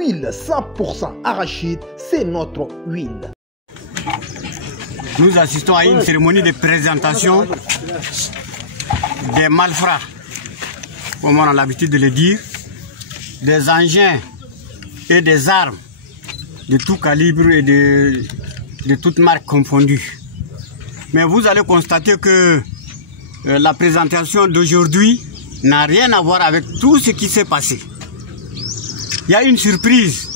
l'huile 100% arachide, c'est notre huile. Nous assistons à une cérémonie de présentation des malfrats, comme on a l'habitude de le dire, des engins et des armes de tout calibre et de toutes marques confondues. Mais vous allez constater que la présentation d'aujourd'hui n'a rien à voir avec tout ce qui s'est passé. Il y a une surprise.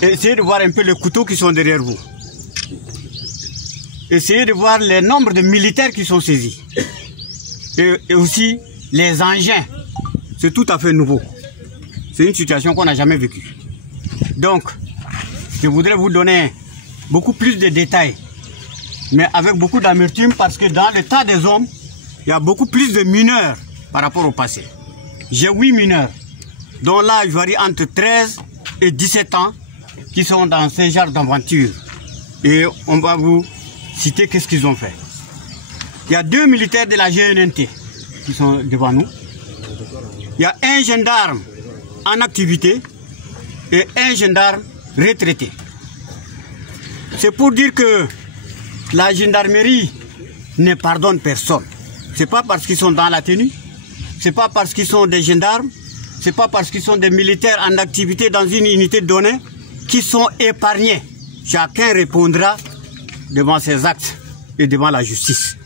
Essayez de voir un peu les couteaux qui sont derrière vous. Essayez de voir le nombre de militaires qui sont saisis. Et aussi les engins. C'est tout à fait nouveau. C'est une situation qu'on n'a jamais vécue. Donc, je voudrais vous donner beaucoup plus de détails, mais avec beaucoup d'amertume, parce que dans le tas des hommes, il y a beaucoup plus de mineurs par rapport au passé. J'ai 8 mineurs, dont l'âge varie entre 13 et 17 ans, qui sont dans ce genre d'aventure. Et on va vous citer qu'est-ce qu'ils ont fait. Il y a 2 militaires de la GNNT qui sont devant nous. Il y a un gendarme en activité et un gendarme retraité. C'est pour dire que la gendarmerie ne pardonne personne. C'est pas parce qu'ils sont dans la tenue, c'est pas parce qu'ils sont des gendarmes, c'est pas parce qu'ils sont des militaires en activité dans une unité donnée qui sont épargnés. Chacun répondra devant ses actes et devant la justice.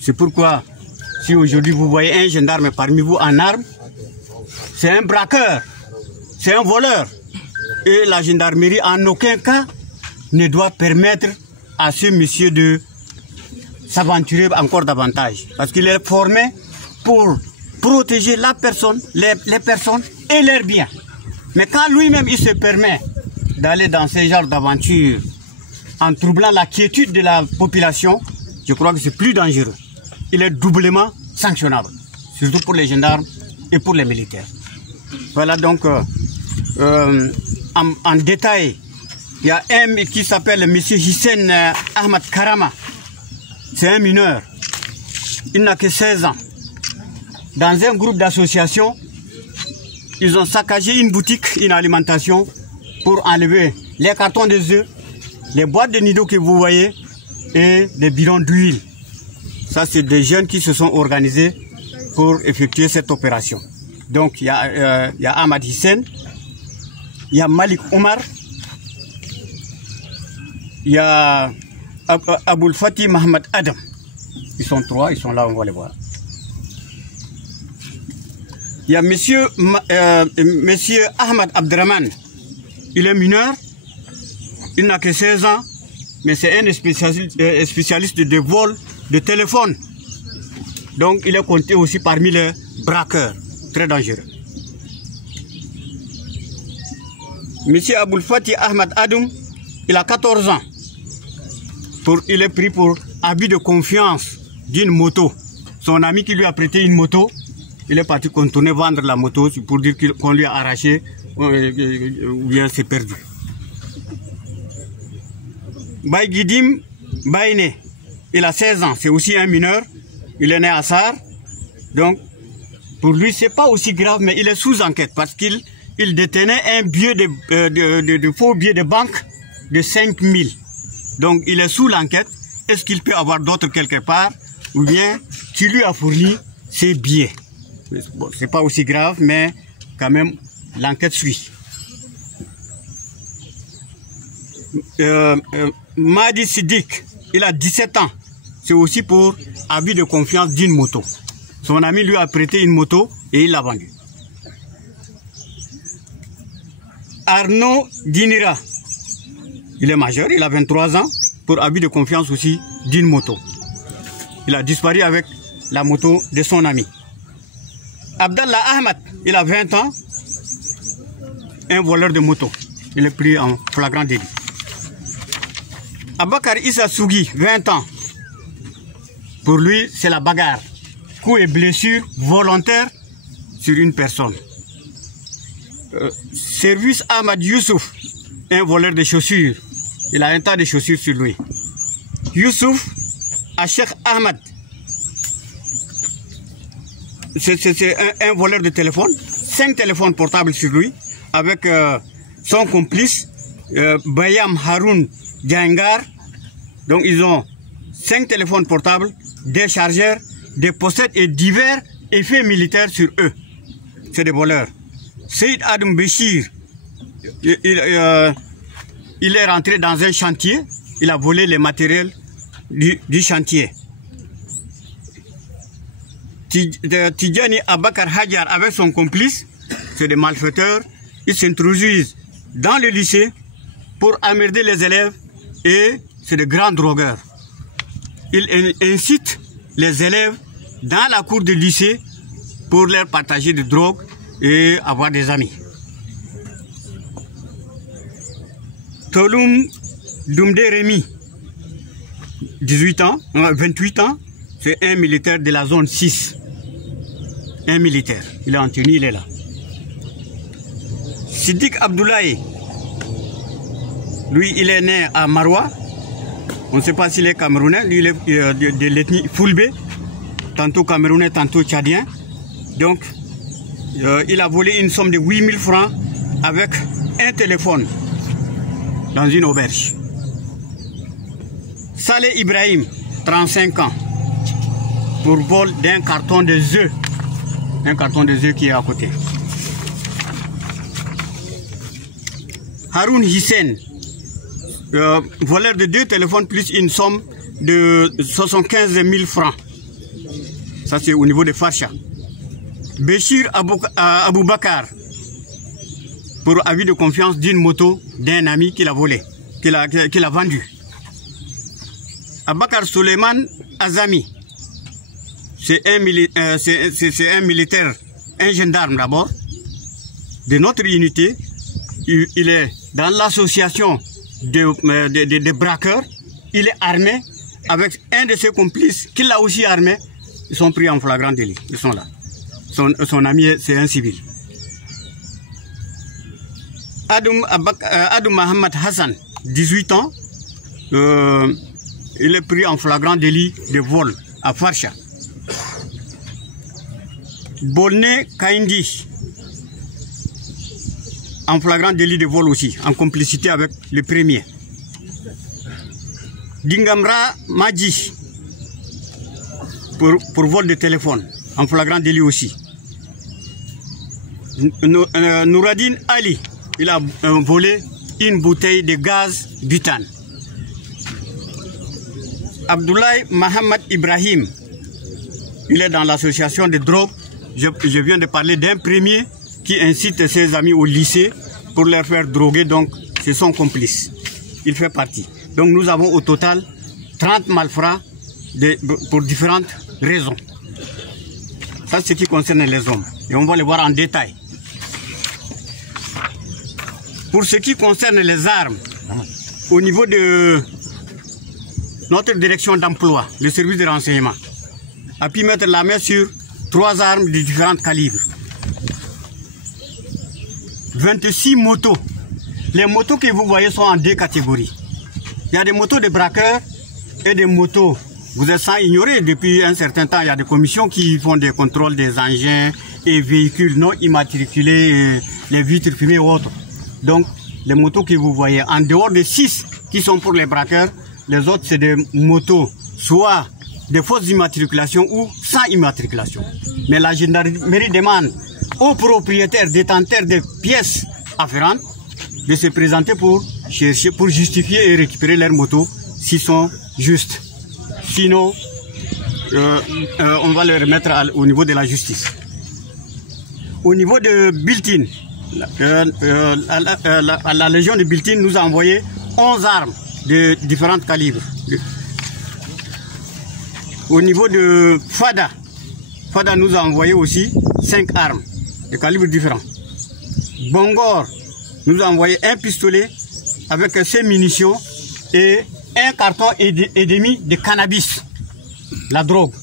C'est pourquoi, si aujourd'hui vous voyez un gendarme parmi vous en armes, c'est un braqueur, c'est un voleur. Et la gendarmerie, en aucun cas, ne doit permettre à ce monsieur de s'aventurer encore davantage. Parce qu'il est formé pour protéger la personne, les personnes et leurs biens. Mais quand lui-même il se permet d'aller dans ce genre d'aventure en troublant la quiétude de la population, je crois que c'est plus dangereux. Il est doublement sanctionnable, surtout pour les gendarmes et pour les militaires. Voilà donc en détail. Il y a un qui s'appelle M. Hissène Ahmad Karama. C'est un mineur. Il n'a que 16 ans. Dans un groupe d'associations, ils ont saccagé une boutique, une alimentation, pour enlever les cartons des œufs, les boîtes de nido que vous voyez et des bidons d'huile. Ça, c'est des jeunes qui se sont organisés pour effectuer cette opération. Donc, il y a Ahmad Hissène, il y a Malik Omar, il y a Aboul Fatih Mohamed Adam. Ils sont 3, ils sont là, on va les voir. Il y a monsieur Ahmad Abdraman. Il est mineur, il n'a que 16 ans, mais c'est un spécialiste de vol de téléphone. Donc il est compté aussi parmi les braqueurs, très dangereux. Monsieur Aboul Fatih Ahmad Adam, il a 14 ans. Il est pris pour abus de confiance d'une moto. Son ami qui lui a prêté une moto, il est parti contourner, vendre la moto pour dire qu'on lui a arraché ou bien c'est perdu. Baye Gidim Baïne, il a 16 ans, c'est aussi un mineur. Il est né à Sar. Donc, pour lui, c'est pas aussi grave, mais il est sous enquête parce qu'il détenait un billet de faux billets de banque de 5 000. Donc, il est sous l'enquête. Est-ce qu'il peut avoir d'autres quelque part ou bien qui lui a fourni ces billets? Bon, c'est pas aussi grave, mais quand même, l'enquête suit. Mahdi Siddiq, il a 17 ans. C'est aussi pour abus de confiance d'une moto. Son ami lui a prêté une moto et il l'a vendue. Arnaud Dinira, il est majeur, il a 23 ans, pour abus de confiance aussi d'une moto. Il a disparu avec la moto de son ami. Abdallah Ahmad, il a 20 ans, un voleur de moto. Il est pris en flagrant délit. Abakar Issa Sougui, 20 ans. Pour lui, c'est la bagarre. Coups et blessures volontaires sur une personne. Service Ahmad Youssouf, un voleur de chaussures. Il a un tas de chaussures sur lui. Youssouf Achek Ahmad, c'est un voleur de téléphone. 5 téléphones portables sur lui, avec son complice, Bayam Haroun Djangar. Donc ils ont 5 téléphones portables, des chargeurs, des pochettes et divers effets militaires sur eux. C'est des voleurs. Saïd Adam Béchir, il est rentré dans un chantier, il a volé les matériels du chantier. Tidjani Abakar Hadjar avec son complice, c'est des malfaiteurs, ils s'introduisent dans le lycée pour emmerder les élèves et c'est de grands drogueurs. Ils incitent les élèves dans la cour du lycée pour leur partager des drogues et avoir des amis. Toloum Doumde Rémi, 28 ans, c'est un militaire de la zone 6. Un militaire, il est en tenue, il est là. Siddiq Abdoulaye, lui il est né à Maroua. On ne sait pas s'il est camerounais, lui il est de l'ethnie Fulbe, tantôt camerounais, tantôt tchadien. Donc, il a volé une somme de 8000 francs avec un téléphone dans une auberge. Saleh Ibrahim, 35 ans, pour vol d'un carton de œufs. Un carton de œufs qui est à côté. Haroun Hissène, voleur de 2 téléphones plus une somme de 75 000 francs. Ça c'est au niveau de Farsha. Béchir Aboubakar, pour avis de confiance d'une moto d'un ami qu'il a volé, qu'il a vendu. Abakar Suleiman Azami, c'est un militaire, un gendarme d'abord, de notre unité. Il est dans l'association de braqueurs. Il est armé avec un de ses complices qui l'a aussi armé. Ils sont pris en flagrant délit. Ils sont là. Son ami, c'est un civil. Adou Mohamed Hassan, 18 ans. Il est pris en flagrant délit de vol à Farsha. Bolne Kaindi, en flagrant délit de vol aussi, en complicité avec le premier. Dingamra Madji, pour vol de téléphone, en flagrant délit aussi. Nouradine Ali, il a volé une bouteille de gaz butane. Abdoulaye Mohamed Ibrahim, il est dans l'association de drogue. Je viens de parler d'un premier qui incite ses amis au lycée pour leur faire droguer, donc c'est son complice. Il fait partie. Donc nous avons au total 30 malfrats pour différentes raisons. Ça c'est ce qui concerne les hommes. Et on va les voir en détail. Pour ce qui concerne les armes, au niveau de notre direction d'emploi, le service de renseignement, a pu mettre la main sur 3 armes de différents calibres. 26 motos. Les motos que vous voyez sont en 2 catégories. Il y a des motos de braqueurs et des motos. Vous êtes sans ignorer, depuis un certain temps, il y a des commissions qui font des contrôles des engins et véhicules non immatriculés, les vitres fumées ou autres. Donc, les motos que vous voyez, en dehors de 6 qui sont pour les braqueurs, les autres, c'est des motos, soit de fausses immatriculations ou sans immatriculation. Mais la gendarmerie demande aux propriétaires détenteurs des pièces afférentes de se présenter pour chercher, pour justifier et récupérer leurs motos s'ils sont justes. Sinon, on va les remettre au niveau de la justice. Au niveau de Biltine, la Légion de Biltine nous a envoyé 11 armes de différents calibres. Au niveau de Fada nous a envoyé aussi 5 armes de calibres différents. Bongor nous a envoyé un pistolet avec ses munitions et un carton et demi de cannabis, la drogue.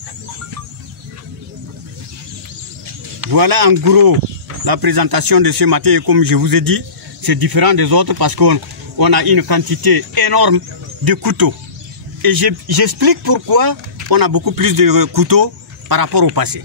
Voilà en gros la présentation de ce matin. Et comme je vous ai dit, c'est différent des autres parce qu'on a une quantité énorme de couteaux. Et j'explique pourquoi on a beaucoup plus de couteaux par rapport au passé.